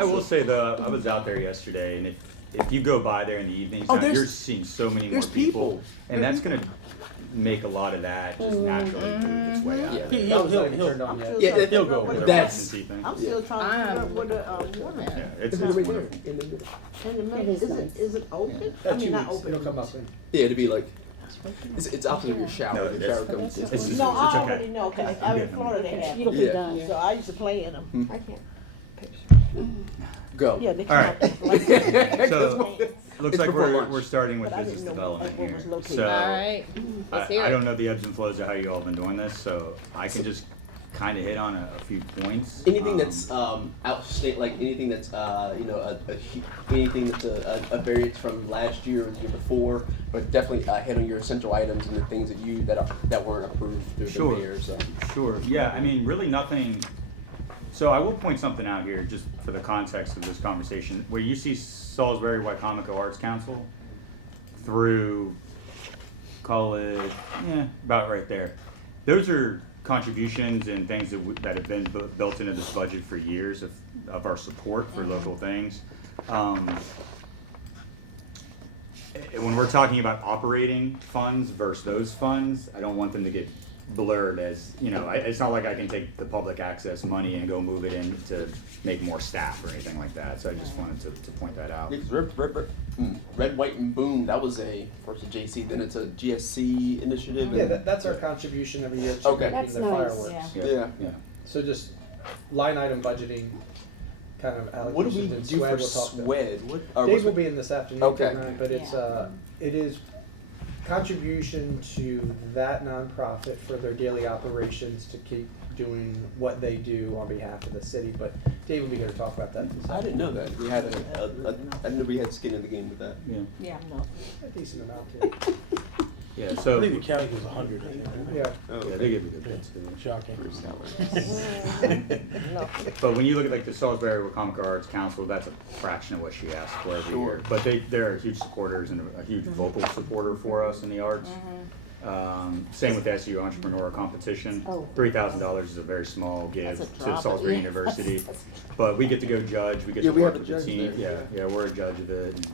I will say though, I was out there yesterday, and if you go by there in the evenings, now, you're seeing so many more people, and that's gonna make a lot of that just naturally move its way out. Yeah. of there. He'll go. That's I'm still trying to figure out where the water yeah, is. it's right wonderful. there in the middle. In the middle, is it open? I mean, not open. It'll come up in. Yeah, it'll be like it's opposite of your shower. No, Your shower comes. it's just- No, I okay. already know, cause I'm in Florida, they have It'll them. be Yeah. done. So I used to play in them. I can't Go. Yeah, they All come right. out like. So, looks It's like before we're lunch. starting with But I business didn't know development where it here. was located. So, Alright, let's hear I it. don't know the ebbs and flows of how you all been doing this, so I can just kind of hit on a few points. Anything that's outstate, like anything that's anything that's a variance from last year or the year before, but definitely hit on your essential items and the things that weren't approved through Sure. the mayor's. Sure, yeah, I mean, really nothing, so I will point something out here, just for the context of this conversation, where you see Salisbury Wycomico Arts Council through, call it, about right there. Those are contributions and things that have been built into this budget for years of our support for local things. When we're talking about operating funds versus those funds, I don't want them to get blurred as, it's not like I can take the public access money and go move it in to make more staff or anything like that. So I just wanted to point that out. Red, White, and Boom. That was first a JC, then it's a GSC initiative. Yeah, and- that's our contribution every year to Okay. making the That's nice, fireworks. yeah. Yeah. So just line item budgeting, kind of What do we allocations and do SWED for we'll talk about. SWED? Dave will be in this afternoon Okay. tonight, but it's it is contribution to that nonprofit for their daily operations to keep doing what they do on behalf of the city. But Dave will be here to talk about that this I didn't know that. We had I didn't know we had skin in the game with that. Yeah, Yeah. a decent amount too. yeah, so, I think the county gives 100, I think. Yeah. yeah, they give you good bits too. Shocking. No. But when you look at like the Salisbury Wycomico Arts Council, that's a fraction of what she asked for every year. But they're huge supporters and a huge vocal supporter for us in the arts. Same with SU Entrepreneur Competition. Oh. $3,000 is a very small give That's a to drop. Salisbury Yeah. University. But we get to go judge, we get Yeah, to we work have with a the judge team. there. Yeah, we're a judge of it. And,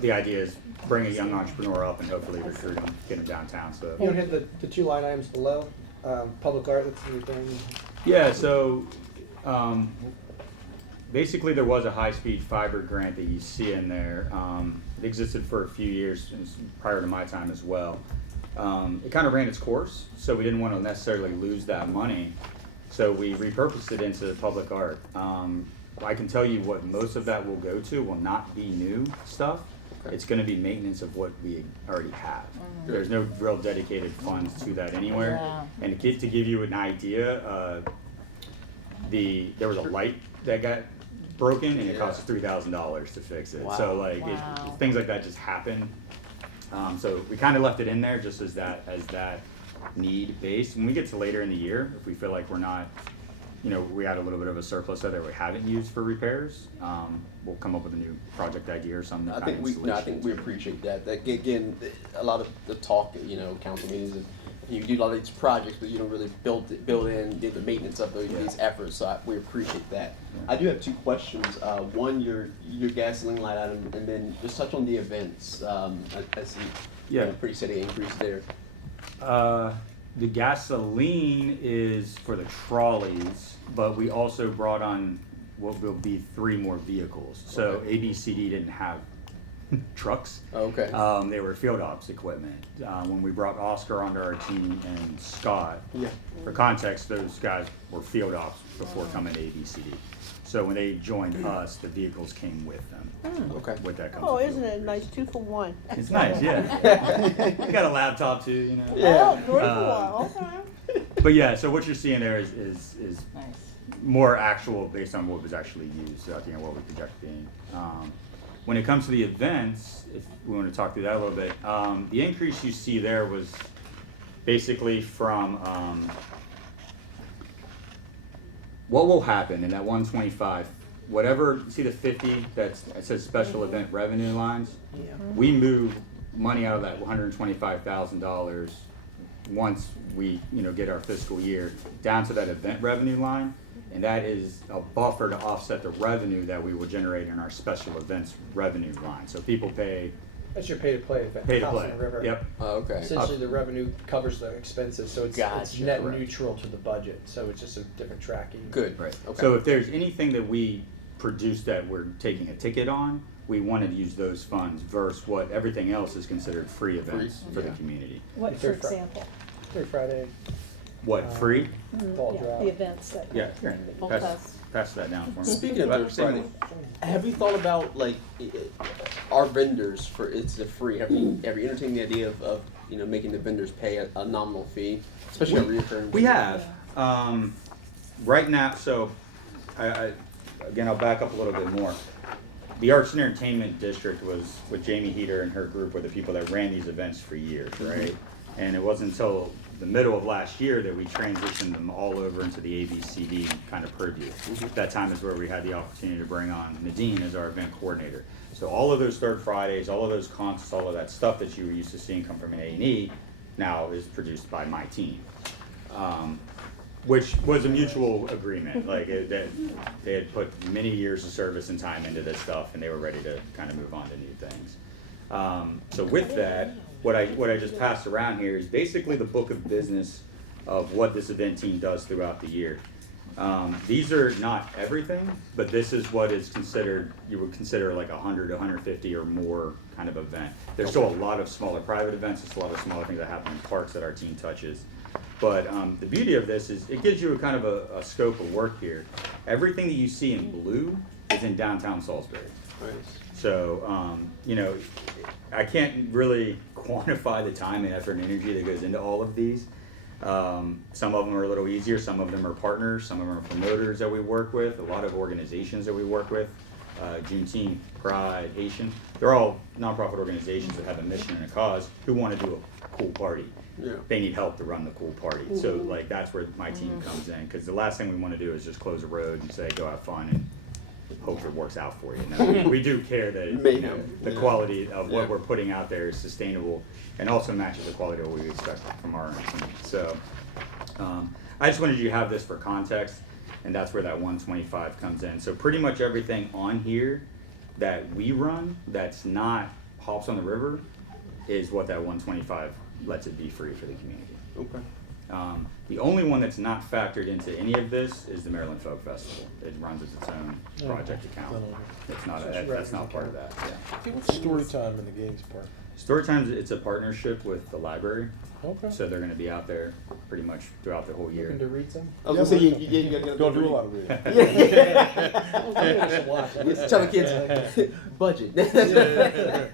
the idea is bring a young entrepreneur up and hopefully recruit them, get them downtown. So You want to hit the two line items below? Public art, that's your thing. yeah, so basically there was a high-speed fiber grant that you see in there. It existed for a few years prior to my time as well. It kind of ran its course, so we didn't want to necessarily lose that money. So we repurposed it into public art. I can tell you what most of that will go to will not be new stuff. Okay. It's going to be maintenance of what we already have. There's no real dedicated funds to that anywhere. Yeah. And to give you an idea, there was a light that got broken and it cost $3,000 to fix it. So like Wow. things like that just happen. So we kind of left it in there just as that need based. When we get to later in the year, if we feel like we're not, we had a little bit of a surplus that we haven't used for repairs, we'll come up with a new project idea or something. I think we appreciate that. That again, a lot of the talk, council meetings, and you do a lot of these projects, but you don't really build in the maintenance of these efforts. So we appreciate that. Yeah. I do have two questions. One, your gasoline line item, and then just touch on the events. I see, pretty steady increase there. The gasoline is for the trolleys, but we also brought on what will be 3 more vehicles. So Okay. ABCD didn't have trucks. Okay. They were field ops equipment. When we brought Oscar onto our team and Scott, Yeah. for context, those guys were field ops before coming to ABCD. So when they joined us, the vehicles came with them. Okay. With that comes Oh, the isn't fuel. it nice, 2 for 1? It's nice, yeah. We got a laptop too, Yeah. Oh, 3 for 1, okay. But yeah, so what you're seeing there is Nice. more actual based on what was actually used, what we project being. When it comes to the events, if we want to talk through that a little bit, the increase you see there was basically from what will happen in that 125, whatever, see the 50 it says special event revenue lines? Yeah. We move money out of that $125,000 once we get our fiscal year down to that event revenue line, and that is a buffer to offset the revenue that we will generate in our special events revenue line. So people pay That's your pay-to-play event. pay to House play. on the River. Yep. Okay. Essentially, the revenue covers the expenses, so it's Gotcha. net Correct. neutral to the budget. So it's just a different tracking. Good. Right. Okay. So if there's anything that we produce that we're taking a ticket on, we wanted to use those funds versus what everything else is considered free events for the yeah. community. What, for Third Fri- example? Every Friday, What, free? ball Yeah, drop. the events that. Yeah, here, Okay. pass that down for me. Speaking of Third Friday, have you thought about like our vendors for it's the free? Have you entertained the idea of making the vendors pay a nominal fee, especially a reoccurring? We have. Right now, so again, I'll back up a little bit more. The Arts and Entertainment District was, with Jamie Heater and her group, were the people that ran these events for years, right? And it wasn't until the middle of last year that we transitioned them all over into the ABCD kind of purview. That time is where we had the opportunity to bring on Nadine as our event coordinator. So all of those Third Fridays, all of those concerts, all of that stuff that you were used to seeing come from an A&E now is produced by my team. Which was a mutual agreement, like that they had put many years of service and time into this stuff, and they were ready to kind of move on to new things. So with that, what I just passed around here is basically the book of business of what this event team does throughout the year. These are not everything, but this is what is considered, you would consider like 100, 150 or more kind of event. There's still a lot of smaller private events, there's a lot of smaller things that happen in parks that our team touches. But the beauty of this is it gives you a kind of a scope of work here. Everything that you see in blue is in downtown Salisbury. Nice. So, I can't really quantify the time and effort and energy that goes into all of these. Some of them are a little easier, some of them are partners, some of them are promoters that we work with, a lot of organizations that we work with, Juneteenth, Pride, Haitian. They're all nonprofit organizations that have a mission and a cause who want to do a cool party. Yeah. They need help to run the cool party. So like that's where my team comes in, because the last thing we want to do is just close a road and say go have fun and hope it works out for you. No, we do care that Mayhem. the Yeah. quality of what Yeah. we're putting out there is sustainable and also matches the quality of what we expect from our own team. So I just wanted you to have this for context, and that's where that 125 comes in. So pretty much everything on here that we run that's not Hops on the River is what that 125 lets it be free for the community. Okay. The only one that's not factored into any of this is the Maryland Folk Festival. It runs as its own project account. It's not, that's not part of that, yeah. What's story time in the games part? Storytime's, it's a partnership with the library, Okay. so they're gonna be out there pretty much throughout the whole year. Looking to read some? I was gonna say you gotta Don't do a lot of reading. Tell the kids budget.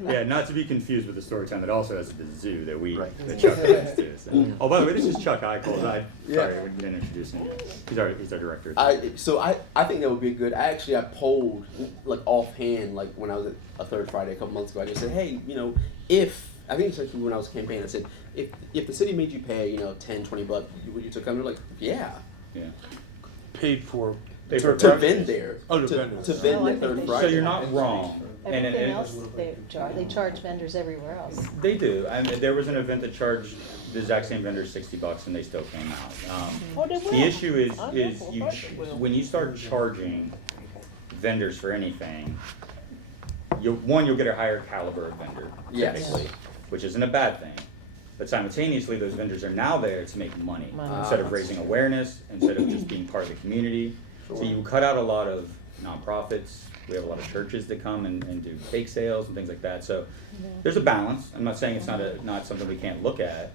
Yeah, not to be confused with the Storytime that also has the zoo that we, Right. that Chuck runs too. So. Oh, by the way, this is Chuck Eichholz. Yeah. Sorry, we didn't introduce him. He's our director. I think that would be good. I polled like offhand, like when I was at a Third Friday a couple months ago. I just said, hey, if I think it's like when I was campaigning, I said, if the city made you pay, $10, $20, would you still come? They're like, yeah, Yeah. Paid for. Paid for to vend there. Oh, to to vend. to vend Oh, I that think Third they Friday. So you're not wrong. And Everything else, they charge vendors everywhere else. They do. I mean, there was an event that charged the exact same vendor $60 and they still came out. Oh, they will. The issue is I is know for you a fact they will. when you start charging vendors for anything, you'll get a higher caliber of vendor, Yes. typically, which isn't a bad thing. But simultaneously, those vendors are now there to make money instead of raising awareness, instead of just being part of the community. So you cut out a lot of nonprofits. We have a lot of churches that come and do bake sales and things like that. So there's a balance. I'm not saying it's not something we can't look at.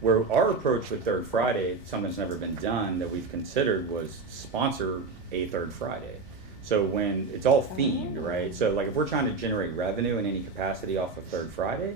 Where our approach with Third Friday, something that's never been done that we've considered, was sponsor a Third Friday. So when it's all themed, right? So like if we're trying to generate revenue in any capacity off of Third Friday,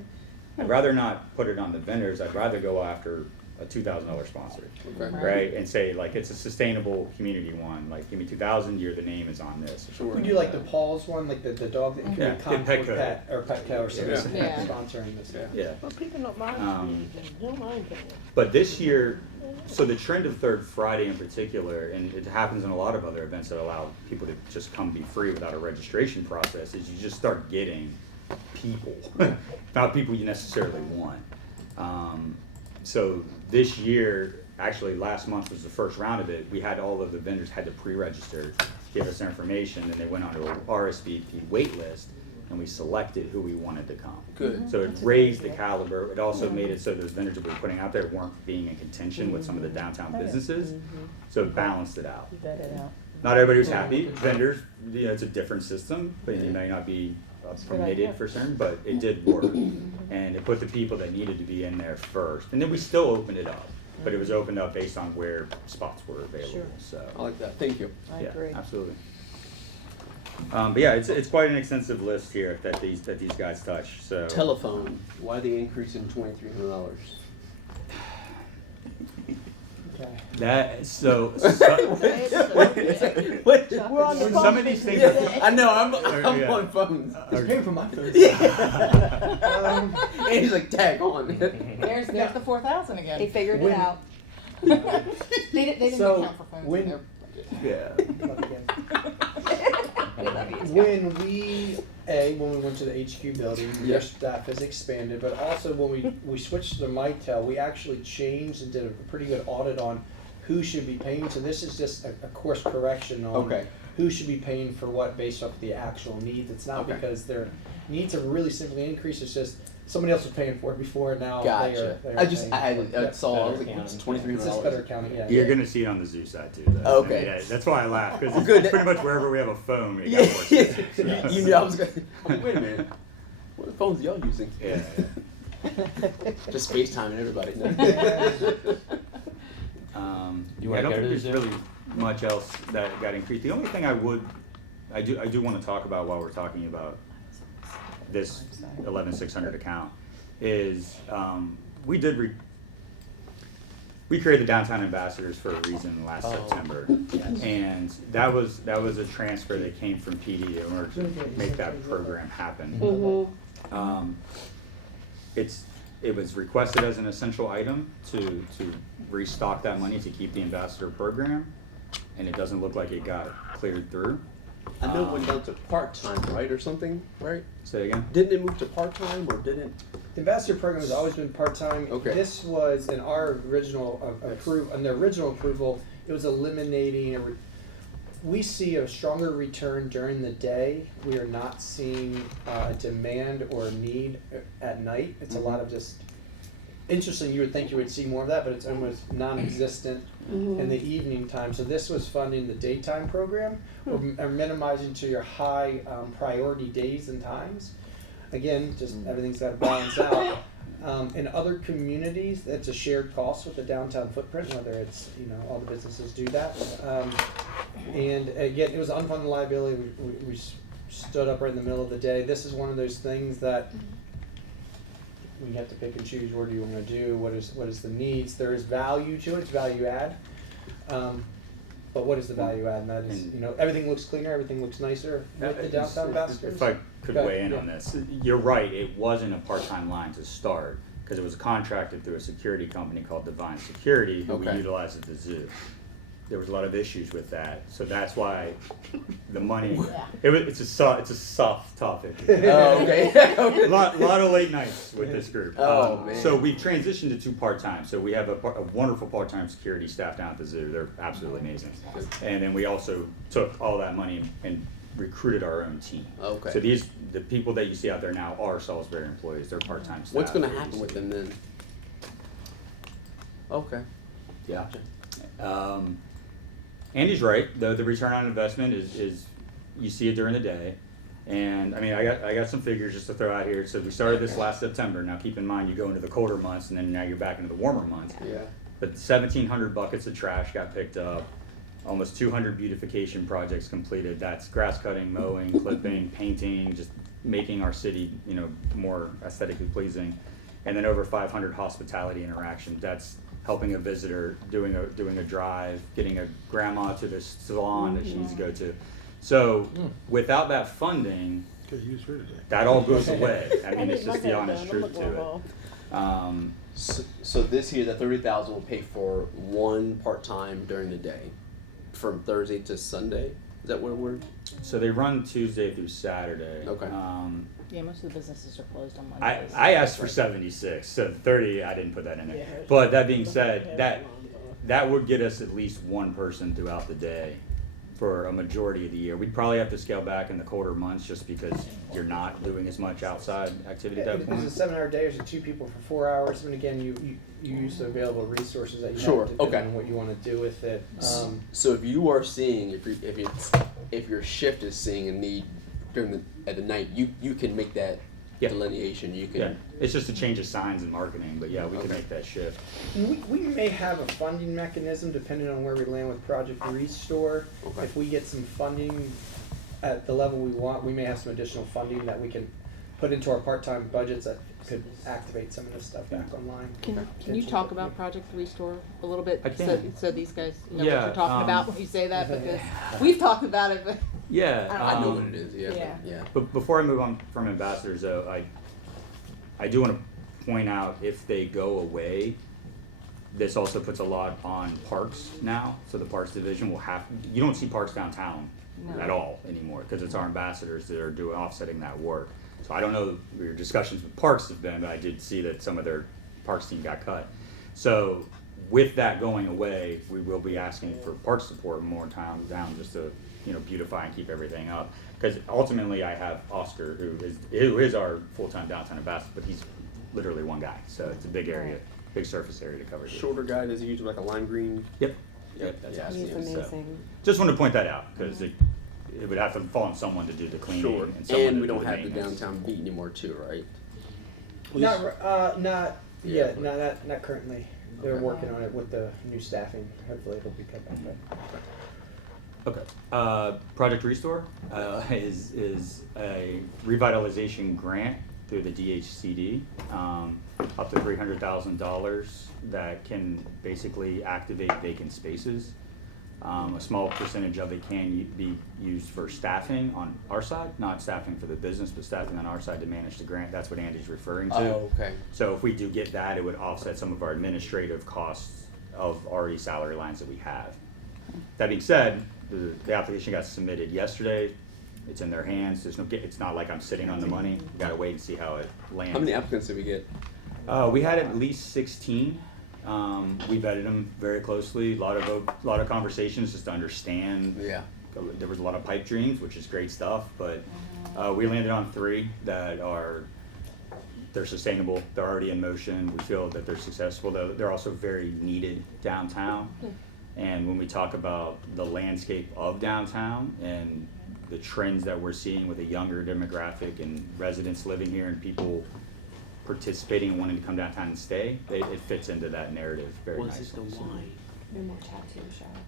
I'd rather not put it on the vendors. I'd rather go after a $2,000 sponsor, Okay. right? And say like it's a sustainable community one. Like give me $2,000, the name is on this. Or something We do like the Paul's one, like the dog that you Yeah, can Petco. Pet or Petco or something Yeah. sponsoring this. Yeah. Well, people don't mind. Don't mind paying. But this year, so the trend of Third Friday in particular, and it happens in a lot of other events that allow people to just come be free without a registration process, is you just start getting people, not people you necessarily want. So this year, actually last month was the first round of it. We had all of the vendors had to pre-register, give us their information, and they went onto a RSVP wait list, and we selected who we wanted to come. Good. So it raised the caliber. It also made it so those vendors that we were putting out there weren't being in contention with some of the downtown businesses. So it balanced it out. You vet it out. Not everybody was happy. Vendors, you know, it's a different system, but it may not be a good permitted idea. for certain, but it did work. And it put the people that needed to be in there first. And then we still opened it up, but it was opened up based on where spots were available, Sure. so. I like that. Thank you. I Yeah, agree. absolutely. But yeah, it's quite an extensive list here that these guys touch, so. Telephone. Why the increase in $2,300? Okay. That, so, What? We're on the phone. some of these things. I know. I'm Yeah. on phones. He's paying for my food. And he's like, tag on. There's the 4,000 again. He figured When- it out. They didn't So, account for phones when- in their Yeah. When we went to the HQ building, Yeah. their staff has expanded, but also when we switched to Mitel, we actually changed and did a pretty good audit on who should be paying. So this is just a course correction on Okay. who should be paying for what based off the actual needs. It's not Okay. because their needs have really simply increased. It's just somebody else was paying for it before. Now Gotcha. they are I paying for it. I Yeah. saw. I was like, it's It's $2,300. just better accounting. Yeah. You're gonna see it on the zoo side too, though. Okay. I mean, yeah, that's why I laugh, because Good. pretty much wherever we have a phone, it Yeah. got more expensive. You knew I was going. I'm like, wait a minute. What phones are y'all using? Yeah, Just FaceTiming everybody. No? I don't think there's really much else that got increased. The only thing I do want to talk about while we're talking about this 11,600 account is, we created the Downtown Ambassadors for a reason last September. And that was a transfer that came from PD in order to make that program happen. It was requested as an essential item to restock that money to keep the ambassador program, and it doesn't look like it got cleared through. I know it went down to part time, right, or something, right? Say it again? Didn't it move to part time, or didn't? The ambassador program has always been part-time. Okay. This was in our original in the original approval, it was eliminating we see a stronger return during the day. We are not seeing a demand or a need at night. It's a lot of just, interesting, you would think you would see more of that, but it's almost non-existent in the evening time. So this was funding the daytime program, or minimizing to your high priority days and times. Again, just everything's got to balance out. In other communities, it's a shared cost with the downtown footprint, whether it's, all the businesses do that. And again, it was unfunded liability. We stood up right in the middle of the day. This is one of those things that we have to pick and choose. What do you want to do? What is the needs? There is value to it. It's value add. But what is the value add? And that is, everything looks cleaner, everything looks nicer with the downtown ambassadors. If I could Okay, weigh in yeah. on this, you're right, it wasn't a part-time line to start, because it was contracted through a security company called Divine Security, who we Okay. utilized at the zoo. There was a lot of issues with that, so that's why the money, it's a soft topic. Oh, okay. A lot of late nights with this group. Oh, man. So we transitioned to two part-time. So we have a wonderful part-time security staff down at the zoo. They're absolutely amazing. And then we also took all that money and recruited our own team. Okay. So the people that you see out there now are Salisbury employees. They're part-time staff. What's going to happen with them then? Okay. Yeah. Andy's right. The return on investment is you see it during the day. And I mean, I got some figures just to throw out here. So we started this last September. Now keep in mind, you go into the colder months, and then now you're back into the warmer months. Yeah. But 1,700 buckets of trash got picked up. Almost 200 beautification projects completed. That's grass cutting, mowing, clipping, painting, just making our city, more aesthetically pleasing. And then over 500 hospitality interactions. That's helping a visitor, doing a drive, getting a grandma to the salon that she needs to go to. So without that funding, Could use her today. that all goes away. I mean, it's just the honest truth to it. So this year, the 30,000 will pay for one part time during the day, from Thursday to Sunday. Is that what we're? So they run Tuesday through Saturday. Okay. Yeah, most of the businesses are closed on Mondays. I asked for 76, so 30 I didn't put that in there. But that being said, that would get us at least one person throughout the day for a majority of the year. We'd probably have to scale back in the colder months just because you're not doing as much outside activity at that Is point. it a 7-hour day or is it 2 people for 4 hours? And again, you use the available resources that you Sure, have depending okay. on what you want to do with it. So if you are seeing, if your shift is seeing a need at the night, you can make that Yeah. delineation. You can. Yeah, it's just a change of signs in marketing, but yeah, we can Okay. make that shift. We may have a funding mechanism depending on where we land with Project Restore. Okay. If we get some funding at the level we want, we may have some additional funding that we can put into our part-time budgets that could activate some of this stuff back online. Can you talk about Project Restore a little bit? I can. So these guys know what Yeah, you're talking about when you say that, because we've talked about it, but. Yeah. I know what it is. Yeah. Yeah. Yeah. But before I move on from ambassadors, though, I do want to point out if they go away, this also puts a lot on parks now. So the parks division will have, you don't see parks downtown No. at all anymore because it's our ambassadors that are doing offsetting that work. So I don't know what your discussions with parks have been, but I did see that some of their parks team got cut. So with that going away, we will be asking for park support more down just to, beautify and keep everything up. Because ultimately I have Oscar, who is our full-time downtown ambassador, but he's literally one guy. So it's a big area, big surface area to cover. Shorter guy, does he use like a lime green? Yep. Yep. That's Yeah, I awesome. see He's him. amazing. Just wanted to point that out because it would have to fall on someone to do the cleaning. Sure. someone And to we do don't have the maintenance. downtown beat anymore, too, right? Not Yeah, yet, not currently. They're working on it with the new staffing. Hopefully it'll be cut back. Okay. Project Restore is a revitalization grant through the DHCD, up to $300,000 that can basically activate vacant spaces. A small percentage of it can be used for staffing on our side, not staffing for the business, but staffing on our side to manage the grant. That's what Andy's referring to. Oh, okay. So if we do get that, it would offset some of our administrative costs of already salary lines that we have. That being said, the application got submitted yesterday. It's in their hands. It's not like I'm sitting on the money. We gotta wait and see how it lands. How many applicants did we get? We had at least 16. We vetted them very closely. A lot of conversations just to understand. Yeah. There was a lot of pipe dreams, which is great stuff, but we landed on 3 that they're sustainable. They're already in motion. We feel that they're successful. They're also very needed downtown. And when we talk about the landscape of downtown and the trends that we're seeing with a younger demographic and residents living here and people participating and wanting to come downtown and stay, it fits into that narrative very nicely. No more tattoo shops.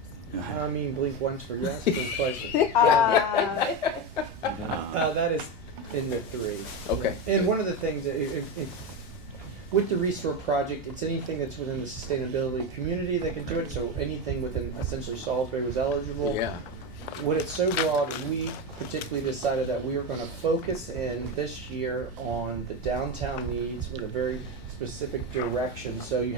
I mean, blink once for yes, blink twice for that is in the 3. Okay. And one of the things, with the Restore project, it's anything that's within the sustainability community that can do it, so anything within essentially Salisbury was eligible. Yeah. When it's so broad, we particularly decided that we were gonna focus in this year on the downtown needs with a very specific direction, so we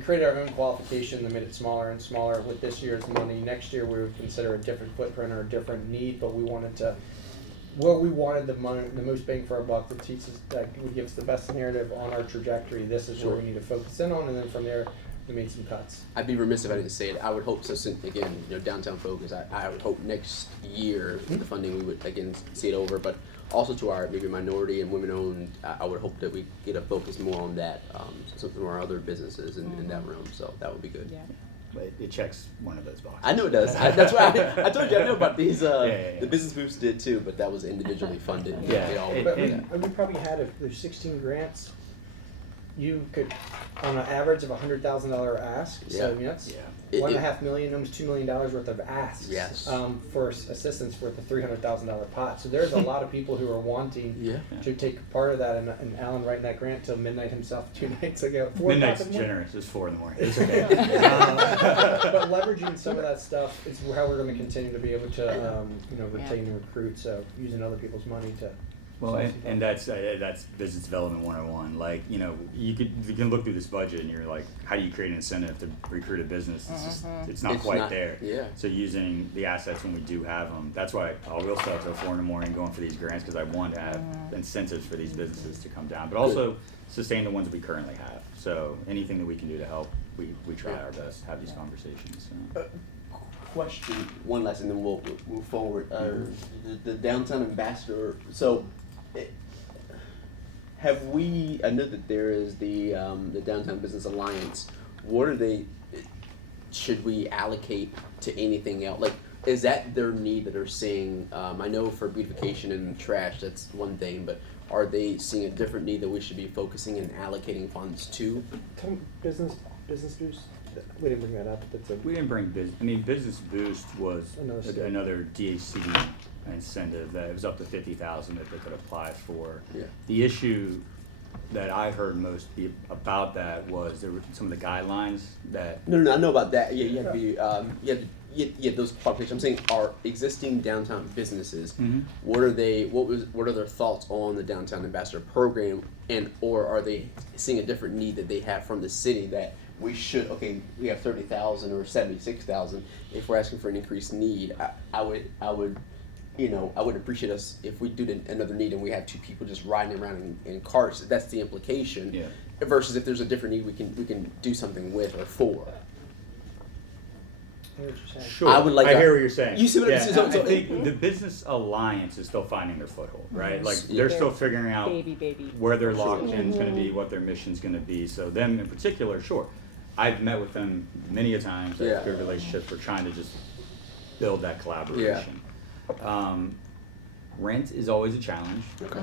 created our own qualification that made it smaller and smaller with this year's money. Next year, we would consider a different footprint or a different need, but we wanted the most bang for our buck that teaches, that would give us the best narrative on our trajectory. This is where we need to focus in on, and then from there, we made some cuts. I'd be remiss if I didn't say it. I would hope, so since, again, downtown focus, I would hope next year with the funding we would, again, see it over, but also to our maybe minority and women-owned, I would hope that we get a focus more on that, some of our other businesses in that realm, so that would be good. Yeah. But it checks one of those boxes. I know it does. That's why I told you I know about these. Yeah. The business groups did too, but that was individually funded. Yeah. They all, But Yeah. we probably had, if there's 16 grants, you could, on an average of $100,000 ask, so I mean, that's Yeah. $1.5 million, almost $2 million worth of asks. Yes. For assistance with the $300,000 pot. So there's a lot of people who are wanting Yeah. to take part of that, and Alan writing that grant till midnight himself 2 nights ago. 4 Midnight's o'clock in the morning. generous. It's 4 in the morning. It's okay. But leveraging some of that stuff is how we're going to continue to be able to, retain and recruit. So using other people's money to Well, and that's business development 101. Like, you know, you can look through this budget and you're like, how do you create an incentive to recruit a business? It's just, it's not It's quite not- there. yeah. So using the assets when we do have them, that's why I will start till 4 in the morning going for these grants, because I want to have incentives for these businesses to come down, but also sustain the ones we currently have. So anything that we can do to help, we try our best to have these conversations. So. Question, one last, and then we'll move forward. The downtown ambassador. So, have we? I know that there is the Downtown Business Alliance. What are they? Should we allocate to anything else? Like, is that their need that they're seeing? I know for beautification and trash, that's one thing, but are they seeing a different need that we should be focusing and allocating funds to? Business boost. We didn't bring that up. That's a. We didn't bring Business Boost was Another state. another DHCD incentive that it was up to 50,000 that they could apply for. Yeah. The issue that I heard most about that was there were some of the guidelines that. No, I know about that. Yeah, you have to be, you have those qualifications. I'm saying our existing downtown businesses. Mhm. What are they? What are their thoughts on the downtown ambassador program, and or are they seeing a different need that they have from the city that we should? Okay, we have 30,000 or 76,000. If we're asking for an increased need, I would. You know, I would appreciate us if we do another need and we have 2 people just riding around in cars. That's the implication. Yeah. Versus if there's a different need, we can do something with or for. I hear what you're saying. Sure. I would like I that. hear what you're saying. You see what I'm saying? I So- think the Business Alliance is still finding their foothold, right? Like Yeah. they're still figuring out Baby. where their locked-in's going to be, what their mission's going to be. So them in particular, sure. I've met with them many a times. I have Yeah. good relationships. We're trying to just build that collaboration. Rent is always a challenge. Okay.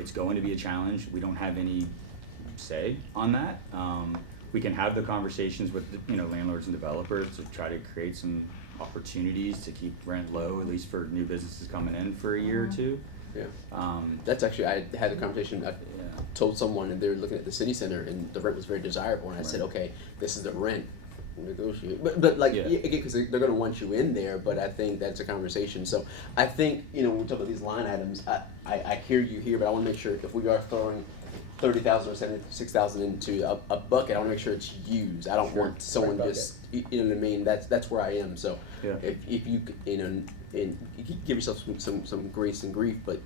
It's going to be a challenge. We don't have any say on that. We can have the conversations with landlords and developers to try to create some opportunities to keep rent low, at least for new businesses coming in for a year or two. Yeah. Um, That's actually, I had a conversation. I yeah. told someone, and they were looking at the city center, and the rent was very desirable. And I said, Right. okay, this is the rent. Negotiate, but like Yeah. again, because they're going to want you in there. But I think that's a conversation. So I think when we talk about these line items, I hear you here, but I want to make sure if we are throwing 30,000 or 76,000 into a bucket, I want to make sure it's used. I don't want someone Right just you know what I mean. That's where I am. So Yeah. if you and you give yourself some grace and grief, but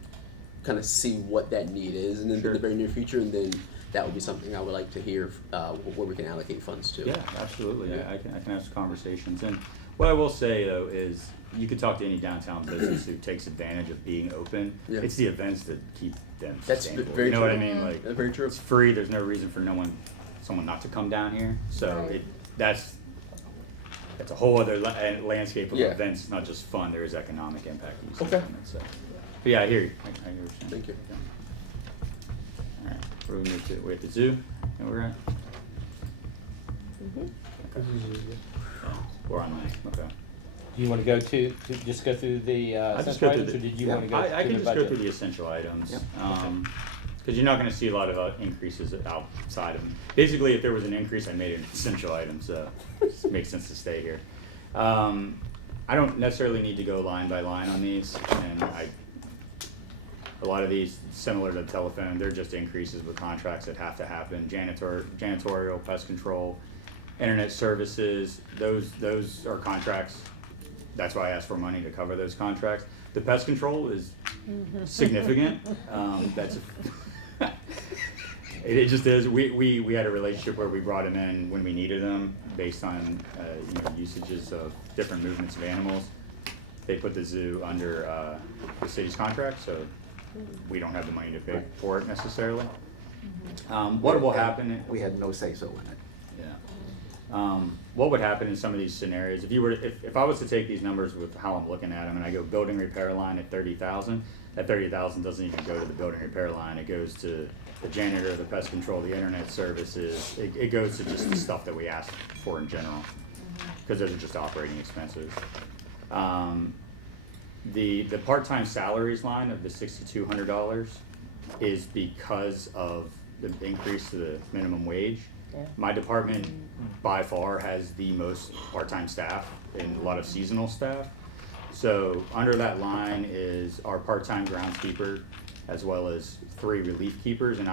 kind of see what that need is, and then Sure. in the very near future, and then that would be something I would like to hear where we can allocate funds to. Yeah, absolutely. I can have some conversations. And what I will say though is you could talk to any downtown business who takes advantage of being open. Yeah. It's the events that keep them That's sustainable. very You know true. what I mean? Like That's very true. it's free. There's no reason for someone not to come down here. So Right. that's a whole other landscape of Yeah. events. It's not just fun. There is economic impact. that you see Okay. from it, so. But yeah, I hear you. I hear what you're saying. Thank you. Okay. All right. Where we move to? We're at the zoo. And we're at. We're on that. Okay. Do you want to go to just go through the I just essential go through items, the. or did you yeah, want to go I to can the just budget? go through the essential items. Yep. Because you're not going to see a lot of increases outside of them. Basically, if there was an increase, I made it an essential item, so it makes sense to stay here. I don't necessarily need to go line by line on these, and a lot of these, similar to the telephone, they're just increases with contracts that have to happen. Janitorial, pest control, internet services, those are contracts. That's why I asked for money to cover those contracts. The pest control is significant. That's it just is. We had a relationship where we brought them in when we needed them based on usages of different movements of animals. They put the zoo under the city's contract, so we don't have the money to pay for it necessarily. What will happen? We had no say-so in it. Yeah. What would happen in some of these scenarios if I was to take these numbers with how I'm looking at them and I go building repair line at 30,000, that 30,000 doesn't even go to the building repair line. It goes to the janitor, the pest control, the internet services. It goes to just the stuff that we ask for in general, because those are just operating expenses. The part-time salaries line of the $6,200 is because of the increase to the minimum wage. Yeah. My department by far has the most part-time staff and a lot of seasonal staff. So under that line is our part-time groundskeeper, as well as 3 relief keepers, and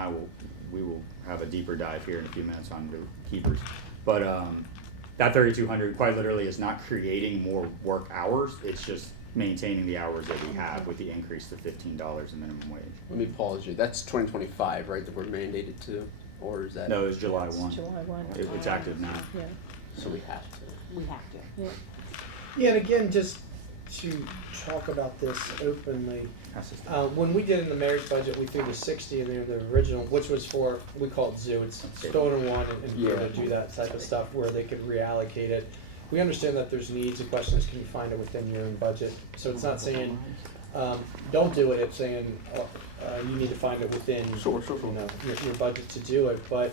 we will have a deeper dive here in a few minutes on keepers. But that 3,200 quite literally is not creating more work hours, it's just maintaining the hours that we have with the increase to $15 in minimum wage. Let me pause you. That's 2025, right? That we're mandated to, or is that? No, it's July 1. July 1. It's active now. Yeah. So we have to. We have to. Yeah. Yeah, and again, just to talk about this openly, when we did in the mayor's budget, we threw the 60 in there, the original, which was for, we call it zoo, it's Stone and One, and we're gonna do that type of stuff where they could reallocate it. We understand that there's needs, the question is, can you find it within your own budget? So it's not saying, don't do it, it's saying, you need to find it within, Sure. you know, your budget to do it, but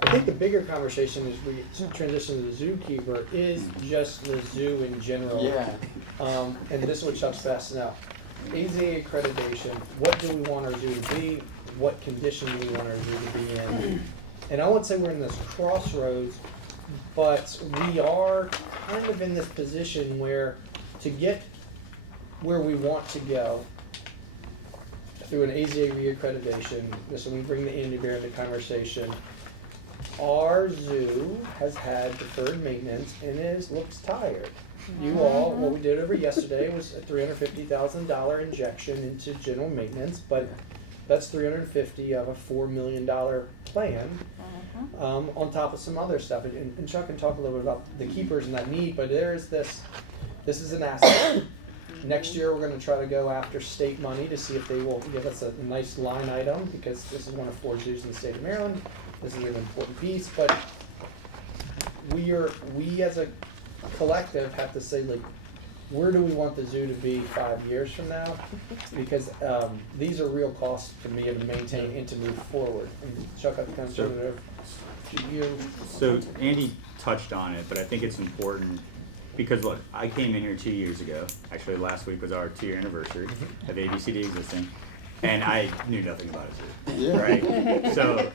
I think the bigger conversation as we transition to the zookeeper is just the zoo in general. Yeah. And this is what Chuck's passing out. AZA accreditation, what do we want our zoo to be? What condition do we want our zoo to be in? And I wouldn't say we're in this crossroads, but we are kind of in this position where to get where we want to go through an AZA reaccreditation, so we bring the Andy Bear into conversation. Our zoo has had deferred maintenance and looks tired. You all, what we did over yesterday was a $350,000 injection into general maintenance, but that's $350 of a $4 million plan, on top of some other stuff. And Chuck can talk a little bit about the keepers and that need, but this is an asset. Next year, we're gonna try to go after state money to see if they will give us a nice line item, because this is one of 4 zoos in the state of Maryland. This is an important piece, but we as a collective have to say, like, where do we want the zoo to be 5 years from now? Because these are real costs to me to maintain and to move forward. And Chuck, I've kind of turn it over to you. So Andy touched on it, but I think it's important because look, I came in here 2 years ago. Actually, last week was our 2-year anniversary of ABCD existing, and I knew nothing about it, right? So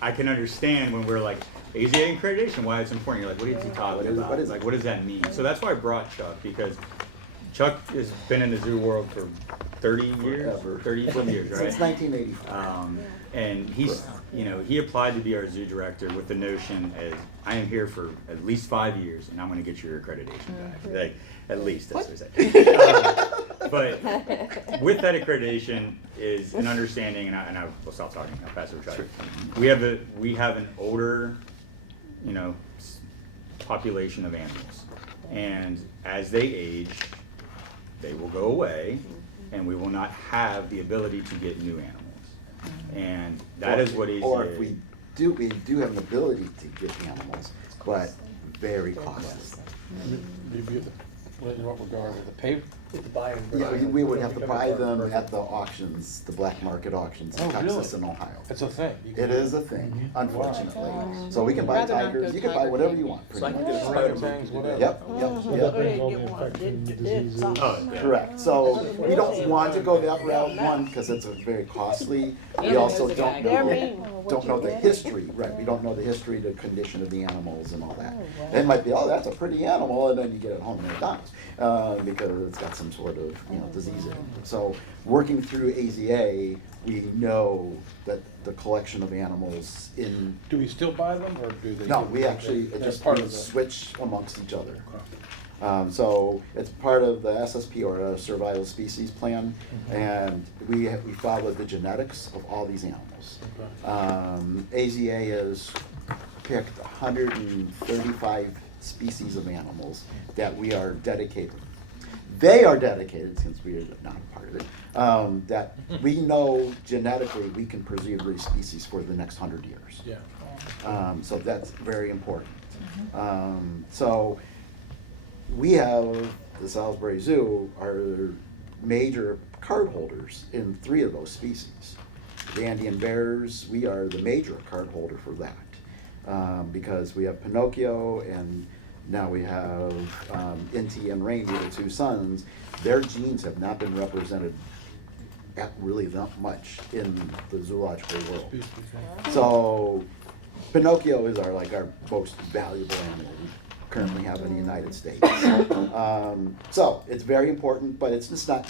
I can understand when we're like, AZA accreditation, why it's important. You're like, what is he talking about? what is Like, what does that mean? So that's why I brought Chuck, because Chuck has been in the zoo world for 30 years, Forever. 30 years, right? Since 1985. And he's, you know, he applied to be our zoo director with the notion as, I am here for at least 5 years and I'm gonna get your accreditation back. Like, at least, that's what I say. But with that accreditation is an understanding, and I will stop talking, I'll pass it to Chuck. We have an older, you know, population of animals. And as they age, they will go away and we will not have the ability to get new animals. And that is what he's. Or if we do have an ability to get animals, but very costly. In what regard, with the pay? To buy and Yeah, bring. we would have to buy them at the auctions, the black market auctions in Oh, Texas really? and Ohio. It's a thing. It is a thing, unfortunately. So we can buy Rather not go tigers, you can buy tiger whatever king. you want, So I pretty can much. get a Orangutangs, spider whatever. Yep, Oh, yep. they didn't get one, did something. Oh, yeah. Correct, so we don't want to go that route, one, because it's a very costly, we Yeah, also there's a guy. They're don't mean. know the history, right, we don't know the history, the condition of the animals and all that. They might be, oh, that's a pretty animal, and then you get it home and it dies, because it's got some sort of, you know, disease in it. So, working through AZA, we know that the collection of animals in, Do we still buy them, or do they? no, we actually, They're just part we of the. switch amongst each other. So it's part of the SSP, or a Survival Species Plan, and we follow the genetics of all these animals. AZA has picked 135 species of animals that we are dedicated. They are dedicated, since we are not a part of it, that we know genetically we can preserve these species for the next 100 years. Yeah. So that's very important. So we have, the Salisbury Zoo are major card holders in 3 of those species. The Andean bears, we are the major card holder for that, because we have Pinocchio, and now we have Inti and Reindeer, the 2 sons. Their genes have not been represented at really that much in the zoological world. So Pinocchio is our most valuable animal we currently have in the United States. So it's very important, but it's just not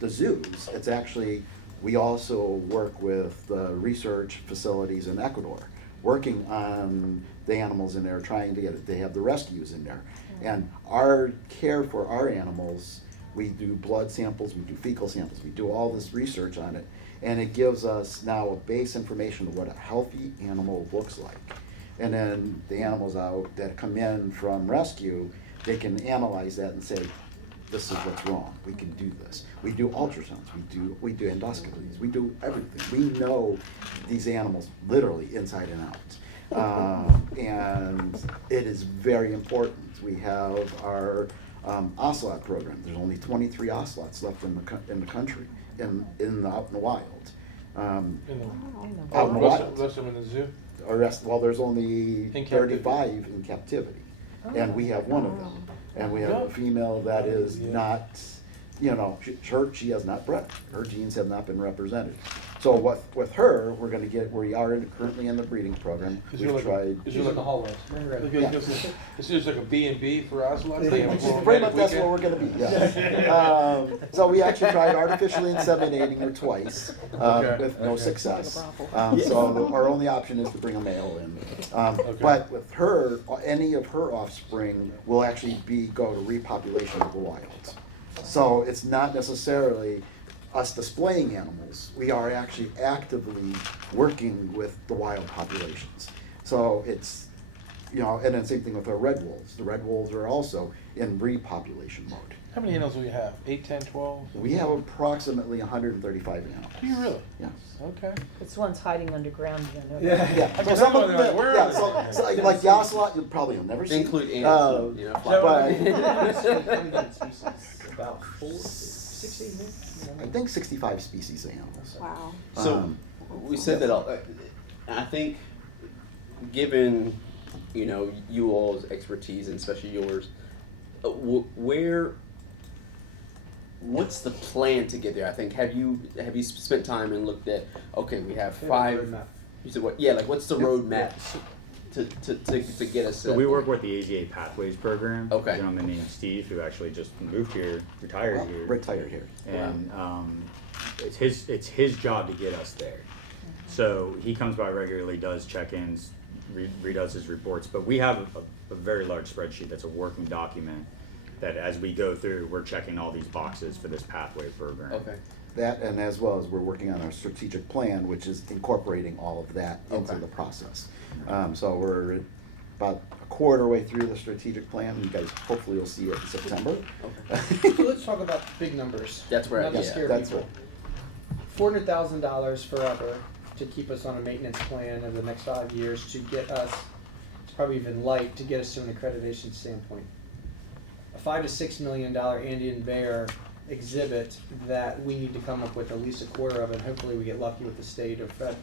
the zoos. It's actually We also work with the research facilities in Ecuador, working on the animals in there, trying to get it. They have the rescues in there. And our care for our animals, we do blood samples, we do fecal samples, we do all this research on it. And it gives us now a base information of what a healthy animal looks like. And then the animals out that come in from rescue, they can analyze that and say, this is what's wrong, we can do this. We do ultrasounds, we do endoscopies, we do everything. We know these animals literally inside and out. And it is very important. We have our ocelot program. There's only 23 ocelots left in the country, out in the wild. Out in the wild. Rest of them in the zoo? Well, there's only In 35 in captivity, and we have one of them. And we have a female that is not, she has not bred. Her genes have not been represented. So with her, we are currently in the breeding program. Is We've there like tried. Is there like a hallway. Is there like a B&B for ocelots? They have a little Pretty much romantic that's where weekend? we're gonna be, yeah. So we actually tried artificially inseminating her twice, with no success. So our only option is to bring a male in. But with her, any of her offspring will actually go to repopulation of the wild. So it's not necessarily us displaying animals. We are actually actively working with the wild populations. So it's, and then same thing with our red wolves. The red wolves are also in repopulation mode. How many animals do we have? 8, 10, 12? We have approximately 135 animals. Do you really? Yes. Okay. It's one's hiding underground, you know. Yeah. So some of them, Where yeah, are they? so like the ocelot, you'll probably never see. They include ants, About 60 maybe? I think 65 species of animals. Wow. So we said that all. I think, given you all's expertise and especially yours, what's the plan to get there? I think have you spent time and looked at? Okay, we have 5. roadmap. You said what? Yeah, like what's the roadmap to get us? So we work with the AZA Pathways program. Okay. A gentleman named Steve who actually just moved here, retired here. Retired here. And it's his job to get us there. So he comes by regularly, does check-ins, redoes his reports. But we have a very large spreadsheet that's a working document that as we go through, we're checking all these boxes for this pathway program. Okay. That, and as well as we're working on our strategic plan, which is incorporating all of that into Okay. the process. So we're about a quarter way through the strategic plan. You guys hopefully will see it in September. Okay. So let's talk about big numbers. That's where Not to yeah. scare That's people. $400,000 forever to keep us on a maintenance plan over the next 5 years to get us, it's probably even light, to get us to an accreditation standpoint. A $5 to $6 million Andean bear exhibit that we need to come up with at least a quarter of, and hopefully we get lucky with the state or Fed,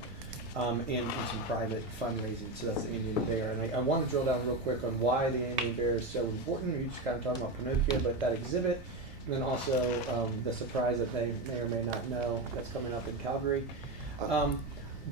and some private fundraising. So that's the Andean bear. And I want to drill down real quick on why the Andean bear is so important. We just kind of talking about Pinocchio, but that exhibit, and then also the surprise that they may or may not know that's coming up in Calgary.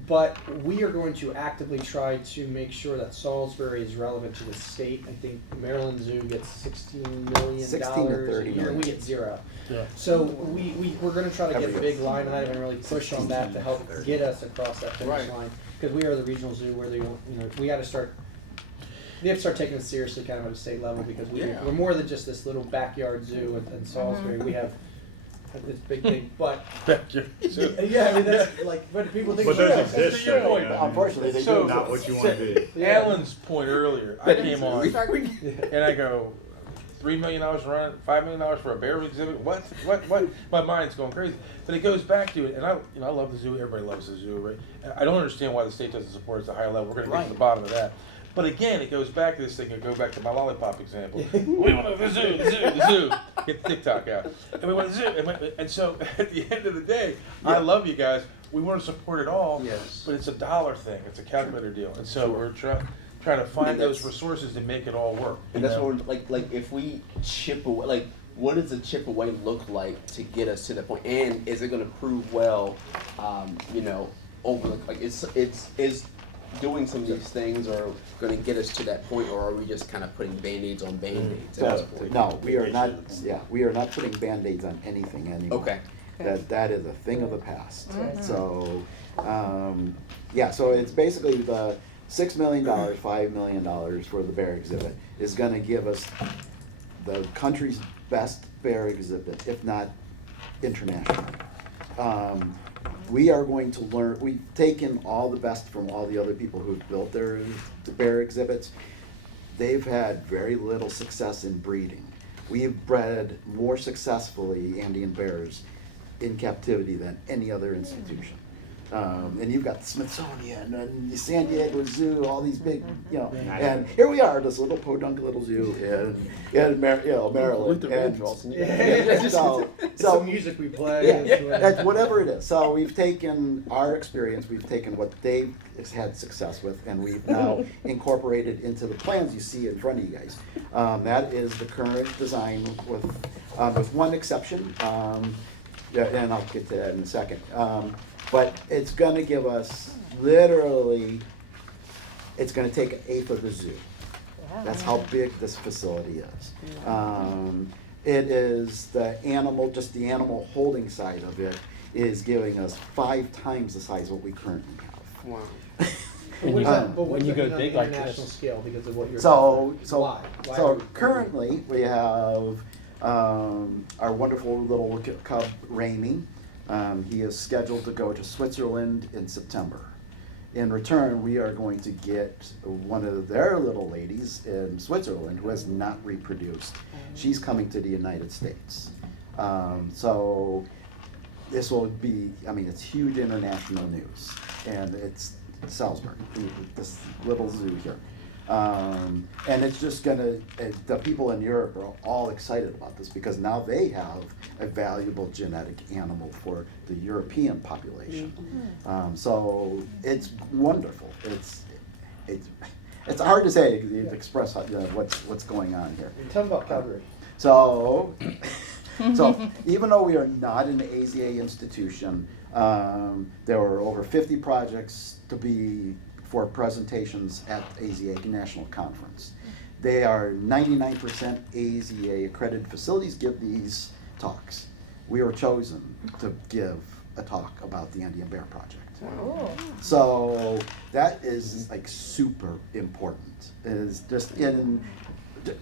But we are going to actively try to make sure that Salisbury is relevant to the state. I think Maryland Zoo gets $16 million 16 to a 30 year, million. we get 0. Yeah. So we're going to try to get Every a year. big line item and really push on that to help get us across that finish Right. line. Because we are the regional zoo where we got to start. We have to start taking it seriously, kind of at a state level, because Yeah. we're more than just this little backyard zoo in Salisbury. We have this big thing, but yeah, I mean that's like, but people think. But we're- those exist. your though, point. you know, Unfortunately, they So- do. not what you want to be. Yeah. Alan's point earlier, I came on and I go, $3 million run, $5 million for a bear exhibit. What? My mind's going crazy. But it goes back to it, and I love the zoo. Everybody loves the zoo, right? I don't understand why the state doesn't support us at a higher level. We're going to get to the bottom of that. But again, it goes back to this thing. I go back to my lollipop example. We want the zoo. Get TikTok out. And we want the zoo. And so at the end of the day, I love you guys. We want to support it all. Yes. But it's a dollar thing. It's a calculator deal. And so we're trying to find And those that's- resources to make it all work. And you that's know? what we're, like if we chip away, like what does a chip away look like to get us to that point? And is it going to prove well, over like is doing some of these things are going to get us to that point, or are we just kind of putting band-aids on band-aids at this point? No, we are not. Yeah, we are not putting band-aids on anything anymore. Okay. that is a thing of the past. So, yeah, so it's basically the $6 million, $5 million for the bear exhibit is gonna give us the country's best bear exhibit, if not international. We are going to learn, we've taken all the best from all the other people who've built their bear exhibits. They've had very little success in breeding. We've bred more successfully Andean bears in captivity than any other institution. And you've got the Smithsonian and the San Diego Zoo, all these big, you know, and here we are, this little podunk little zoo in Maryland. And so Some music we play. that's whatever it is. So we've taken our experience, we've taken what they've had success with, and we've now incorporated into the plans you see in front of you guys. That is the current design with one exception, and I'll get to that in a second. But it's gonna give us literally, it's gonna take an eighth of the zoo. That's how big this facility is. It is the animal, just the animal holding side of it is giving us 5 times the size of what we currently have. Wow. When you go big like international this. scale because of what you're. So Why are so we- currently we have our wonderful little cub Raimi. He is scheduled to go to Switzerland in September. In return, we are going to get one of their little ladies in Switzerland who has not reproduced. She's coming to the United States. So this will be, I mean, it's huge international news. And it's Salisbury, this little zoo here. And it's just gonna, the people in Europe are all excited about this because now they have a valuable genetic animal for the European population. So it's wonderful. It's hard to say, express what's going on here. Tell me about Calgary. So, so even though we are not an AZA institution, there were over 50 projects to be for presentations at AZA National Conference. They are 99% AZA accredited facilities give these talks. We were chosen to give a talk about the Andean Bear Project. So that is like super important. Is just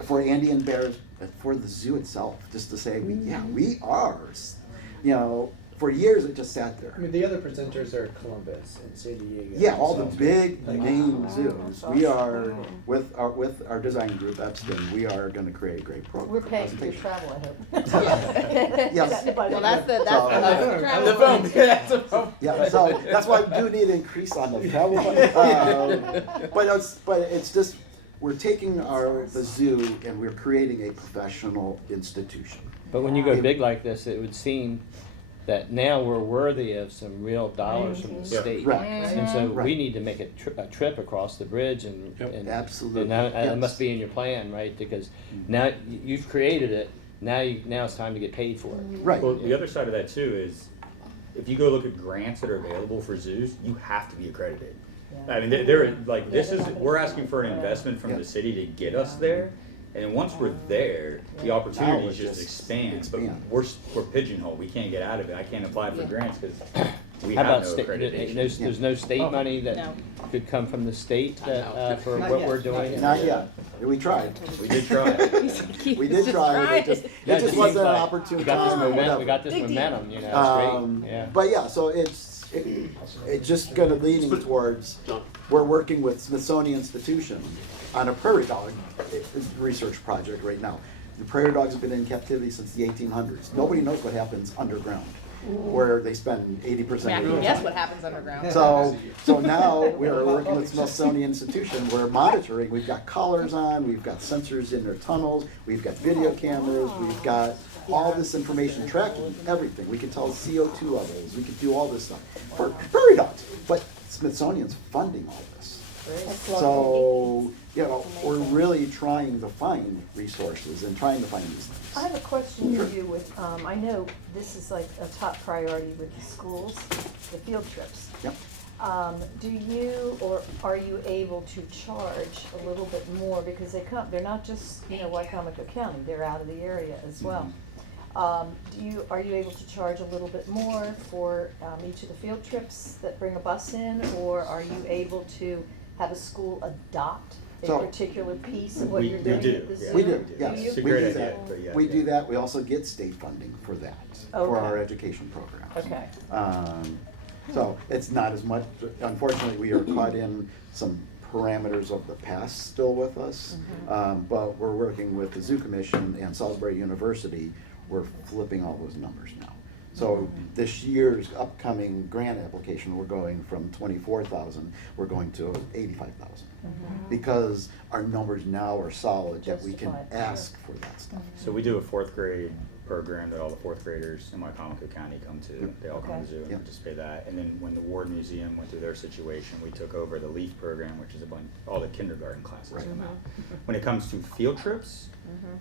for Andean bears, for the zoo itself, just to say, we are, you know, for years it just sat there. I mean, the other presenters are Columbus and San Diego. Yeah, all the so- big Like, name zoos. We are, with our design group, Epstein, we are gonna create a great program. We're paying for your presentation. travel, I hope. Yes. Well, that's the So- travel. The phone, that's a phone. Yeah, so that's why we do need an increase on the travel. But it's just, we're taking the zoo and we're creating a professional institution. But when you go big like this, it would seem that now we're worthy of some real dollars from the state. Right. And so Right. we need to make a trip across the bridge and Absolutely. And that Yes. must be in your plan, right? Because now you've created it, now it's time to get paid for it. Right. Well, the other side of that too is, if you go look at grants that are available for zoos, you have to be accredited. I mean, they're like, we're asking for an investment from the city to get us there. And once we're there, the opportunities just expand. But we're pigeonholed. We can't get out of it. I can't apply for grants because we How have about no state, accreditation. there's no state money that No. could come from the state that, for Not what yet. we're doing? Not yet. We tried. We did try. We did try. It Yeah, just seems wasn't an like opportune we got this time or momentum. We whatever. got this momentum. You know, it's great. Yeah. But yeah, so it's just gonna leaning towards, we're working with Smithsonian Institution on a prairie dog research project right now. The prairie dogs have been in captivity since the 1800s. Nobody knows what happens underground, where they spend 80% I of can their guess time. what happens underground. So now we're working with Smithsonian Institution, we're monitoring, we've got collars on, we've got sensors in their tunnels, we've got video cameras, we've got all this information tracking everything. We can tell CO2 levels, we can do all this stuff for prairie dogs, but Smithsonian's funding all this. So, you know, we're really trying to find resources and trying to find these things. I have a question for you with, I know this is like a top priority with the schools, the field trips. Yep. Do you, or are you able to charge a little bit more, because they're not just, Wycomico County, they're out of the area as well. Are you able to charge a little bit more for each of the field trips that bring a bus in? Or are you able to have a school adopt a So- particular piece of what We you're do, doing at the yeah. zoo? We do, you? yes. It's a We great do idea, that. but yeah. We do that. We also get state funding for that, for Okay. our education programs. Okay. So it's not as much, unfortunately, we are caught in some parameters of the past still with us. But we're working with the Zoo Commission and Salisbury University. We're flipping all those numbers now. So this year's upcoming grant application, we're going from 24,000, we're going to 85,000. Because our numbers now are solid that we can Justified, ask for that stuff. So we do a fourth grade program that all the fourth graders in Wycomico County come to. They all come to Okay. the zoo and Yeah. participate in that. And then when the Ward Museum went through their situation, we took over the LEAF program, which is a bunch, all the kindergarten classes Right. come out. When it comes to field trips,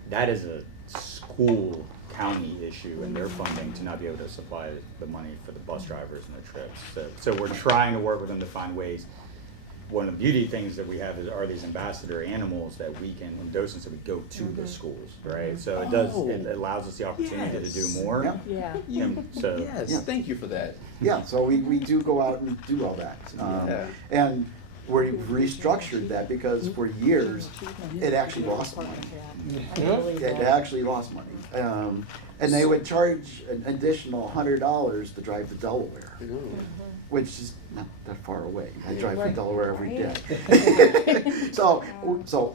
that is a school county issue and their funding to not be able to supply the money for the bus drivers and their trips. So we're trying to work with them to find ways. One of the beauty things that we have are these ambassador animals that we can, in docents, that we go to the schools, right? So it does, it allows us the opportunity to do more. Yeah. Yeah. And so, Yes, Yeah. thank you for that. Yeah, so we do go out and do all that. Yeah. And we've restructured that because for years, it actually lost money. It actually lost money. And they would charge an additional $100 to drive to Delaware, which is not that far away. I drive from Delaware every day. So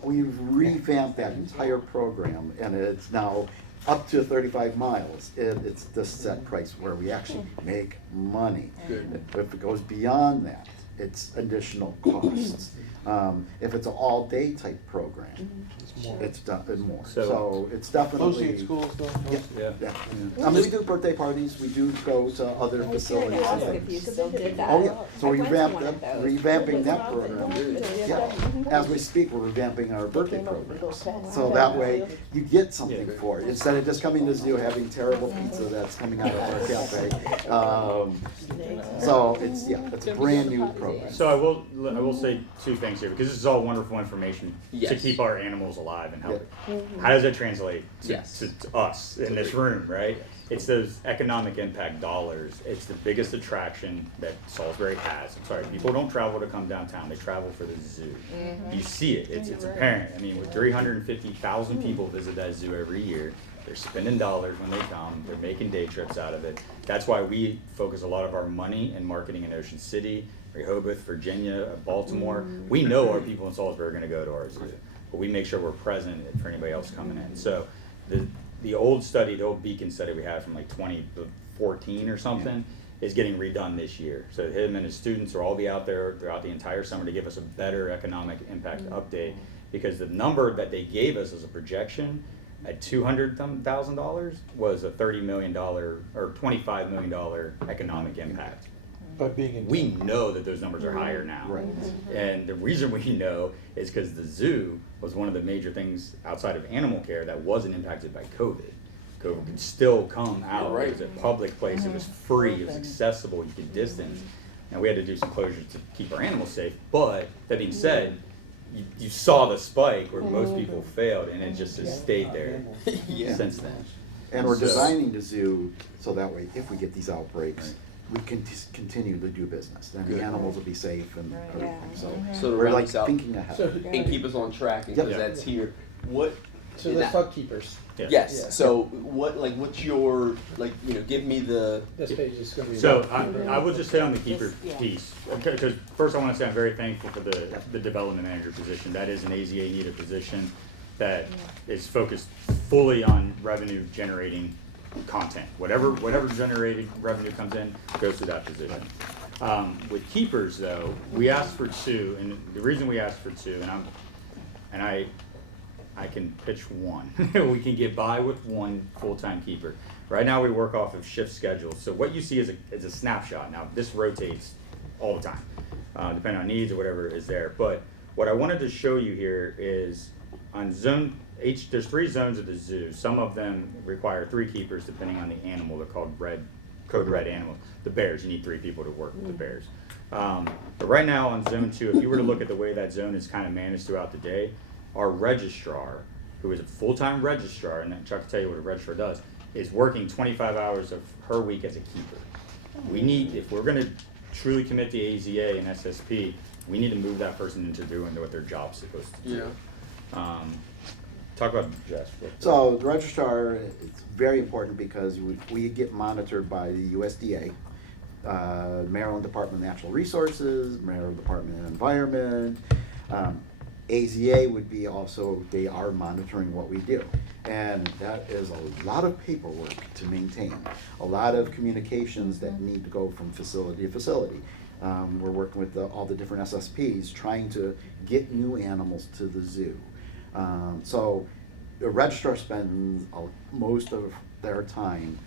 we've revamped that entire program, and it's now up to 35 miles. It's the set price where we actually make money. Good. If it goes beyond that, it's additional costs. If it's an all-day type program, it's done more. So it's Mostly definitely. at schools though? yeah. Yeah. I mean, we do birthday parties, we do go to other facilities. ask if you still did that. Oh, yeah, so we I went to revamped, one of those. revamping that program. Yeah, as we speak, we're revamping our birthday programs. So that way, you get something for it, instead of just coming to zoo having terrible pizza that's coming out of our cafe. So it's a brand new program. So I will say two things here, because this is all wonderful information to Yes. keep our animals alive and healthy. How does that translate to, Yes. to us in this room, right? It's those economic impact dollars. It's the biggest attraction that Salisbury has. I'm sorry, people don't travel to come downtown, they travel for the zoo. You see it, it's apparent. I mean, with 350,000 people visit that zoo every year, they're spending dollars when they come, they're making day trips out of it. That's why we focus a lot of our money in marketing in Ocean City, Rehoboth, Virginia, Baltimore. We know our people in Salisbury are gonna go to our zoo, but we make sure we're present for anybody else coming in. So the old study, the old Beacon study we had from like 2014 or something, is getting redone this year. So him and his students will all be out there throughout the entire summer to give us a better economic impact update, because the number that they gave us as a projection at $200,000 was a $30 million or $25 million economic impact. By being in. We know that those numbers are higher now. Right. And the reason we know is because the zoo was one of the major things outside of animal care that wasn't impacted by COVID. COVID could still come out. Right. It was a public place. It was free. It was accessible. You could distance. And we had to do some closures to keep our animals safe. But that being said, you saw the spike where most people failed, and it just has stayed there Yeah. since then. And we're So- designing the zoo so that way, if we get these outbreaks, we can just continue to do business. And Good. the animals will be safe and everything, so. So to We're round like this out thinking ahead. and keep us on track, and Yep. because that's here, what? So and the that- fuck keepers, Yeah. Yes, Yeah. so what's your, give me the, this page is gonna be. So I will just say on the keeper Yeah. piece, because first I want to say I'm very thankful for the development manager position. That is an AZA needed position that is focused fully on revenue generating content. Whatever generated revenue comes in goes to that position. With keepers though, we asked for 2, and the reason we asked for 2, and I can pitch 1. We can get by with 1 full-time keeper. Right now, we work off of shift schedules. So what you see is a snapshot. Now, this rotates all the time, depending on needs or whatever is there. But what I wanted to show you here is on zone H, there's 3 zones at the zoo. Some of them require 3 keepers depending on the animal. They're called code red animals. The bears, you need 3 people to work with the bears. But right now on zone 2, if you were to look at the way that zone is kind of managed throughout the day, our registrar, who is a full-time registrar, and Chuck will tell you what a registrar does, is working 25 hours of her week as a keeper. We need, if we're gonna truly commit to AZA and SSP, we need to move that person into doing what their job's supposed to do. Talk about Jess. So the registrar, it's very important because we get monitored by the USDA, Maryland Department of Natural Resources, Maryland Department of Environment. AZA would be also, they are monitoring what we do. And that is a lot of paperwork to maintain, a lot of communications that need to go from facility to facility. We're working with all the different SSPs, trying to get new animals to the zoo. So the registrar spends most of their time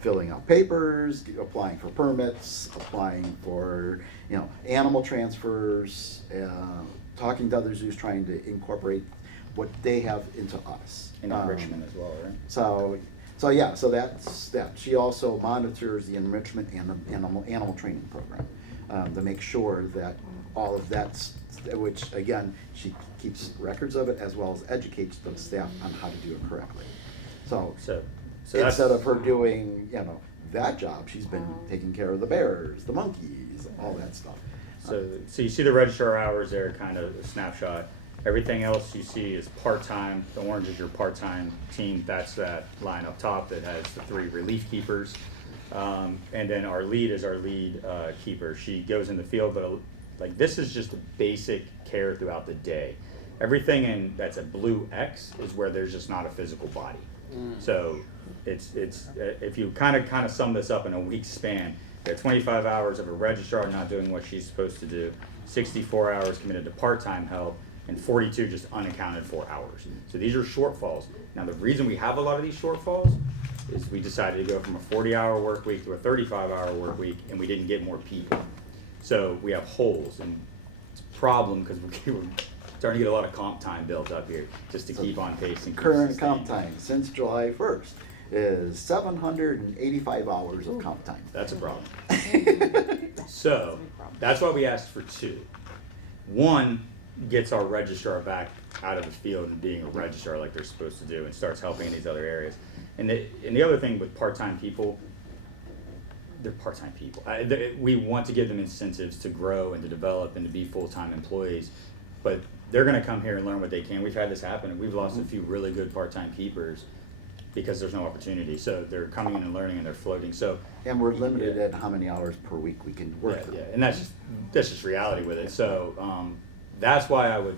filling out papers, applying for permits, applying for, animal transfers, talking to other zoos, trying to incorporate what they have into us. And enrichment as well, right? So that's that. She also monitors the enrichment and the animal training program to make sure that all of that's, which again, she keeps records of it as well as educates the staff on how to do it correctly. So instead of her doing, that job, she's been taking care of the bears, the monkeys, all that stuff. So you see the registrar hours there, kind of a snapshot. Everything else you see is part-time. The orange is your part-time team. That's that line up top that has the 3 relief keepers. And then our lead is our lead keeper. She goes in the field, but this is just a basic care throughout the day. Everything that's a blue X is where there's just not a physical body. So it's if you kind of sum this up in a week span, you have 25 hours of a registrar not doing what she's supposed to do, 64 hours committed to part-time help, and 42 just unaccounted for hours. So these are shortfalls. Now the reason we have a lot of these shortfalls is we decided to go from a 40-hour work week to a 35-hour work week, and we didn't get more people. So we have holes, and it's a problem because we're starting to get a lot of comp time built up here just to keep on pace. And Current comp time since July 1st is 785 hours of comp time. That's a problem. So that's why we asked for 2. 1 gets our registrar back out of the field and being a registrar like they're supposed to do, and starts helping in these other areas. And the other thing with part-time people, they're part-time people. We want to give them incentives to grow and to develop and to be full-time employees, but they're going to come here and learn what they can. We've had this happen, and we've lost a few really good part-time keepers because there's no opportunity. So they're coming in and learning, and they're floating. And we're limited at how many hours per week we can work. Yeah, and that's just reality with it. So that's why I would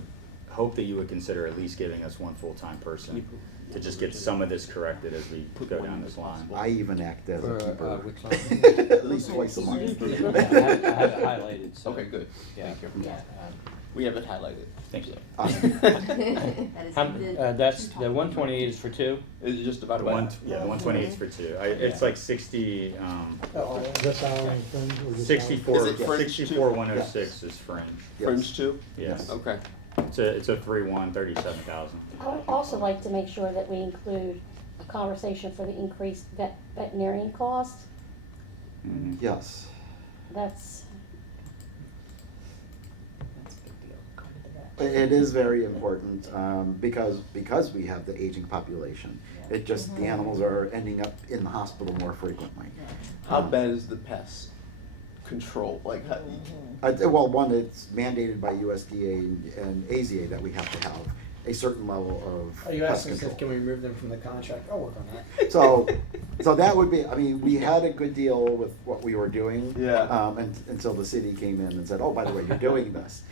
hope that you would consider at least giving us 1 full-time person to just get some of this corrected as we go down this line. I even act as a keeper which line? at least twice a month. I have it highlighted, so. Okay, good. Yeah. Thank you. We have it highlighted. Thank you. That's, the 128 is for 2? Is it just about The what? 128 is for 2. It's like 60, This hour and fringe or this 64, Is it fringe too? 64,106 is fringe. Fringe too? Yes. Okay. It's a 3-1, 37,000. I would also like to make sure that we include a conversation for the increased veterinarian cost. Mhm. Yes. That's, It is very important because we have the aging population. It just, the animals are ending up in the hospital more frequently. How bad is the pest control? Like, Well, one, it's mandated by USDA and AZA that we have to have a certain level of Are you pest asking us control. if can we remove them from the contract? I'll work on that. So that would be, we had a good deal with what we were doing. Yeah. Until the city came in and said, oh, by the way, you're doing this.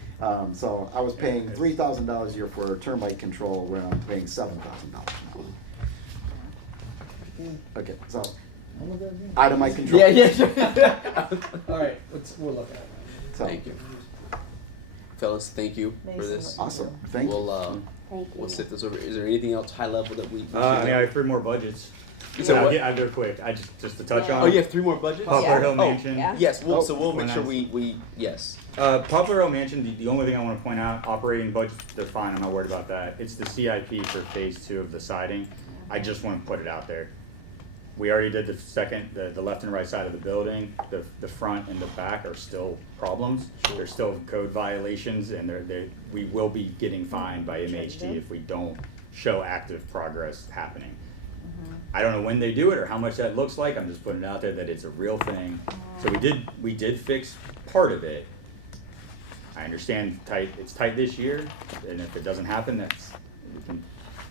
So I was paying $3,000 a year for termite control when I'm paying $7,000 now. Okay, so, out of my control. yeah. All right, we'll look at it. So, Thank you. Fellas, thank you for this. awesome, thank you. thank you. We'll sit this over. Is there anything else high level that we? I have 3 more budgets. You said what? I'll do it quick. just to touch on. Oh, you have 3 more budgets? Poplar Hill Oh, Mansion. yes. Oh, So we'll make sure nice. we yes. Poplar Hill Mansion, the only thing I want to point out, operating budgets, they're fine, I'm not worried about that. It's the CIP for phase 2 of the siding. I just want to put it out there. We already did the left and right side of the building. The front and the back are still problems. There's still code violations, and we will be getting fined by MHT if we don't show active progress happening. I don't know when they do it or how much that looks like. I'm just putting it out there that it's a real thing. So we did fix part of it. I understand it's tight this year, and if it doesn't happen, we can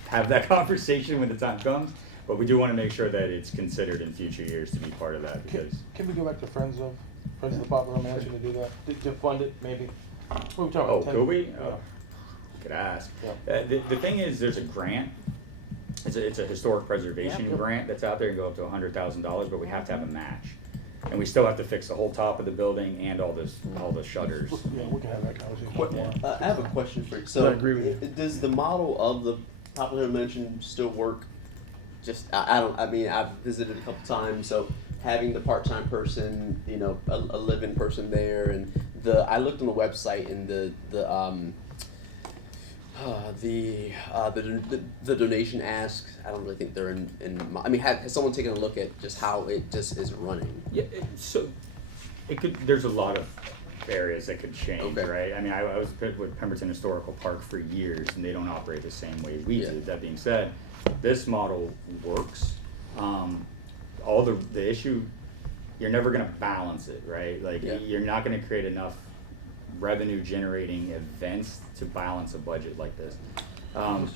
have that conversation when the time comes. But we do want to make sure that it's considered in future years to be part of that, because Can we go back to Friends of the Popular Mansion to do that, to fund it, maybe? What were we talking about? could we? Yeah. Could ask. Yeah. The thing is, there's a grant. It's a historic preservation grant that's out there and go up to $100,000, but we have to have a match. And we still have to fix the whole top of the building and all the shutters. Yeah, we can have that conversation. I have a question for you. So, I agree with you. Does the model of the Popular Mansion still work? Just, I mean, I've visited a couple times, so having the part-time person, you know, a live-in person there, and I looked on the website, and the donation asks, I don't really think they're I mean, has someone taken a look at just how it just is running? Yeah, there's a lot of areas that could change, Okay. right? I mean, I was with Pemberton Historical Park for years, and they don't operate the same way we Yeah. do. That being said, this model works. All the issue, you're never gonna balance it, right? Like, Yeah. you're not gonna create enough revenue generating events to balance a budget like this.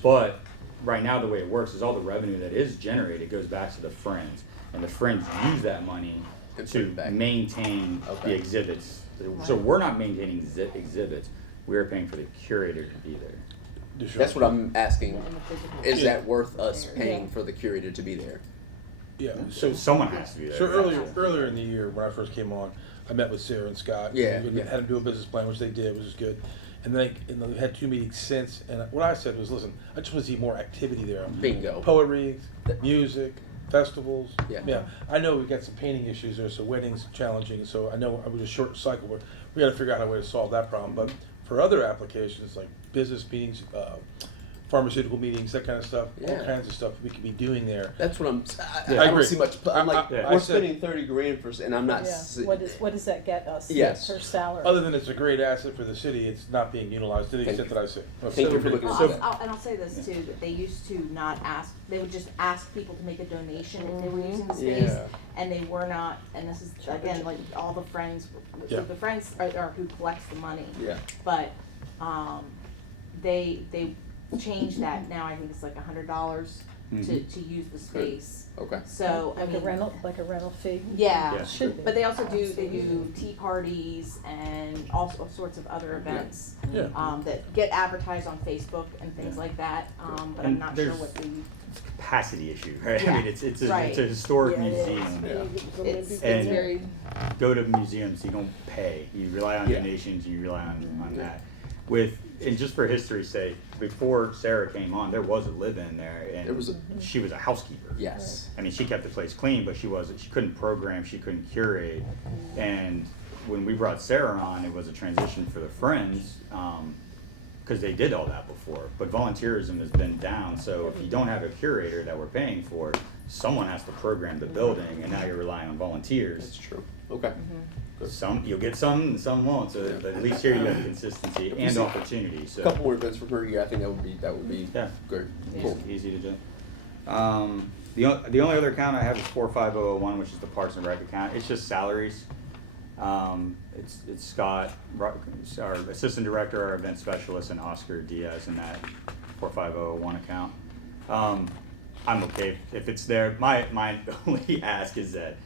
But right now, the way it works is all the revenue that is generated goes back to the Friends, and the Friends use that money And put to it back. maintain Okay. the exhibits. So we're not maintaining exhibits, we're paying for the curator to be there. That's what I'm asking. And the physical. Is Yeah. that worth us Yeah. paying for the curator to be there? Yeah, So someone has to be there. So earlier in the year, when I first came on, I met with Sarah and Scott. Yeah, and we yeah. had them do a business plan, which they did, which is good. And then we had 2 meetings since, and what I said was, listen, I just want to see more activity there. Bingo. Poetry, music, festivals. Yeah. I know we've got some painting issues there, so weddings challenging, so I know it was a short cycle, but we got to figure out a way to solve that problem. But for other applications, like business meetings, pharmaceutical meetings, that kind of stuff, all Yeah. kinds of stuff we could be doing there. That's what I'm. I I don't agree. see much. I'm like, I we're said- spending $30,000 for, and I'm not. Yeah, what does that get us? Yes. Per salary? Other than it's a great asset for the city, it's not being utilized to the Thank extent that I see. Thank you for looking So- into that. And I'll say this too, that they used to not ask, they would just ask people to make a donation if they were using the space. Yeah. And they were not, and this is, again, like all the friends, Yeah. the friends are who collects the money. Yeah. But, they changed that, now I think it's like $100 to use the space. Okay. So, I Like a mean. rental fee? Yeah, Yeah. Should be. but they also they do tea parties and all sorts of other events. Yeah. That get advertised on Facebook and things like that, but I'm And not sure there's- what the. Capacity issue, right? I Yeah. mean, it's a Right. historic Yeah, it is. museum. It's And- very, Go to museums, you don't pay. You rely on Yeah. donations, you rely on Yeah. that. And just for history's sake, before Sarah came on, there was a live-in there, and There was a- she was a housekeeper. Yes. I mean, she kept the place clean, but she couldn't program, she couldn't curate. And when we brought Sarah on, it was a transition for the Friends, because they did all that before. But volunteerism has been down, so if you don't have a curator that we're paying for, someone has to program the building, and now you're relying on volunteers. That's true. Okay. Some, you'll get some, and some won't, so but at least here you have consistency and opportunity, A so. couple more events for per year. I think that would be Yeah. good. Yeah. Cool. Easy to do. The only other account I have is 45001, which is the Parks and Rec account. It's just salaries. It's Scott, our assistant director, our event specialist, and Oscar Diaz in that 45001 account. I'm okay if it's there. My only ask is that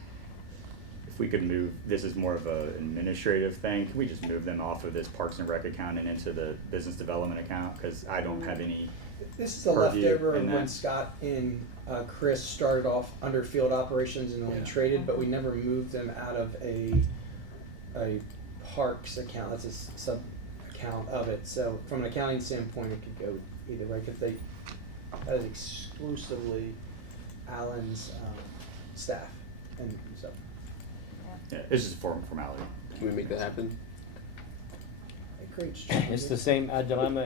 if we could move, this is more of an administrative thing, can we just move them off of this Parks and Rec account and into the business development account? Because I don't have any. This is a Purview leftover in of when that. Scott and Chris started off under field operations and only Yeah. traded, but we never moved them out of a parks account. That's a sub account of it. So from an accounting standpoint, it could go either way. Because that is exclusively Alan's staff and so. Yeah, it's just a formality. Can we make that happen? It creates It's the same dilemma,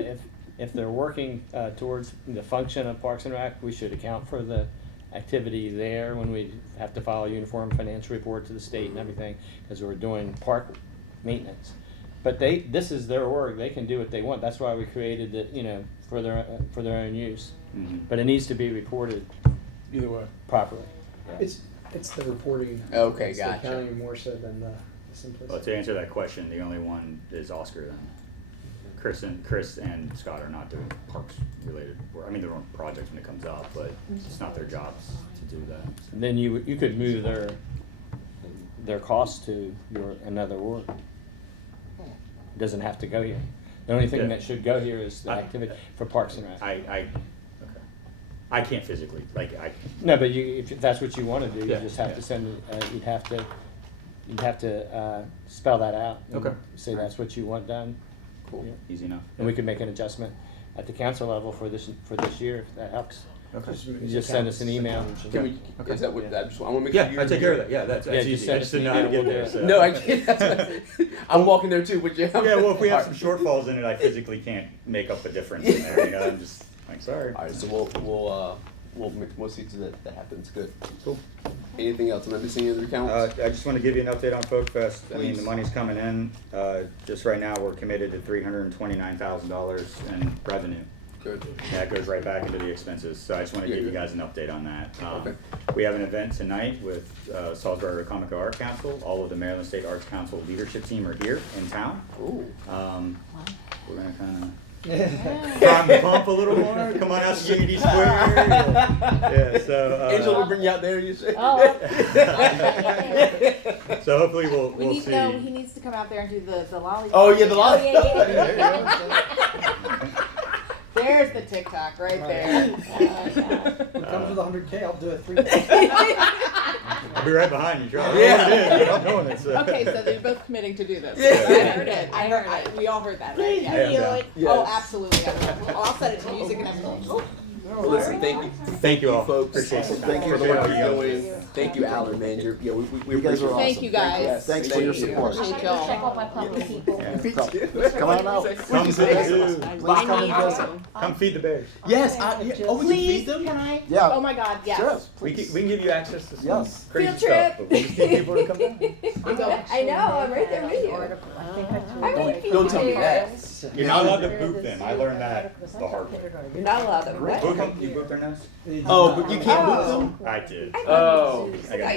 if they're working towards the function of Parks and Rec, we should account for the activity there when we have to file a uniform financial report to the state and everything, because we're doing park maintenance. But this is their work, they can do what they want, that's why we created it, for their own use. Mhm. But it needs to be reported Either way. properly. It's the reporting. Okay, It's the gotcha. accounting more so than the Well, simplicity. to answer that question, the only one is Oscar then. Chris and Scott are not doing parks related work. I mean, they're on projects when it comes up, but it's not their jobs to do that. And then you could move their costs to another ward. Doesn't have to go here. The only thing Yeah. that should go here is the activity for Parks and Rec. Okay. I can't physically, No, but if that's what you want to do, you Yeah, just have yeah. to send, you'd have to spell that out. And Okay. say that's what you want done. Cool. Yeah. easy enough. And we could make an adjustment at the council level for this year, if that helps. Okay. You just send us an email. Can we? Okay. Is that what? I want to make Yeah, sure. I take care of that. Yeah, that's Yeah, easy. just I send just us didn't an know how to email, get there. we'll So. No, I can't. That's what I'm walking there too, but yeah. Yeah, well, if we have some All right. shortfalls in it, I physically can't make up a difference in there. You know, I'm just like, sorry. All right, so we'll see to that happens. Good. Cool. Anything else? Am I missing any other accounts? I just want to give you an update on Folk Fest. I mean, Please. the money's coming in. Just right now, we're committed to $329,000 in revenue. Good. That goes right back into the expenses. So I just want to Yeah, give you yeah. guys an update on that. Okay. We have an event tonight with Salisbury Comic Art Council. All of the Maryland State Arts Council leadership team are here in town. Ooh. We're gonna kind of prime the pump a little more. Come on out to Unity Square. Yeah. So. Angel will bring you out there. You say. Oh. So hopefully We we'll need see. no, he needs to come out there and do the lollipop. Oh yeah, the Oh, lot. yeah. There's the TikTok right there. When it comes to the 100K, I'll do it 3 I'll be right behind you, Charlie. Yeah. I know what it is, but I'm doing it. So. Okay, so they're both committing to do this. Yeah. I heard it. I heard. We all heard that, right? I am down. Yes. Oh, absolutely. I'll set it to music and everything. Well, listen, thank you. Thank you all. folks. Appreciate it. Thank you for the for work all you're you doing. Thank you, Alan, man. We You guys appreciate are it. awesome. Thank you, guys. Thanks for your Thank you. support. Appreciate y'all. Check out my public people. Yeah. Come on out. Come see the zoo. Please come and visit. Come feed the bears. Yes. Oh, we can Please, feed them. can I? Yeah. Oh my God, yes. Sure. We can give you access to some Yes. crazy Field stuff, trip. but we just need people to come down. I know, I'm right there with you. I Don't- mean, don't tell me that. You're not allowed to boop them. I learned that the hard way. You're not allowed to. Boop them? You boop their nest? Oh, but you can't boot them. I did. Oh. I got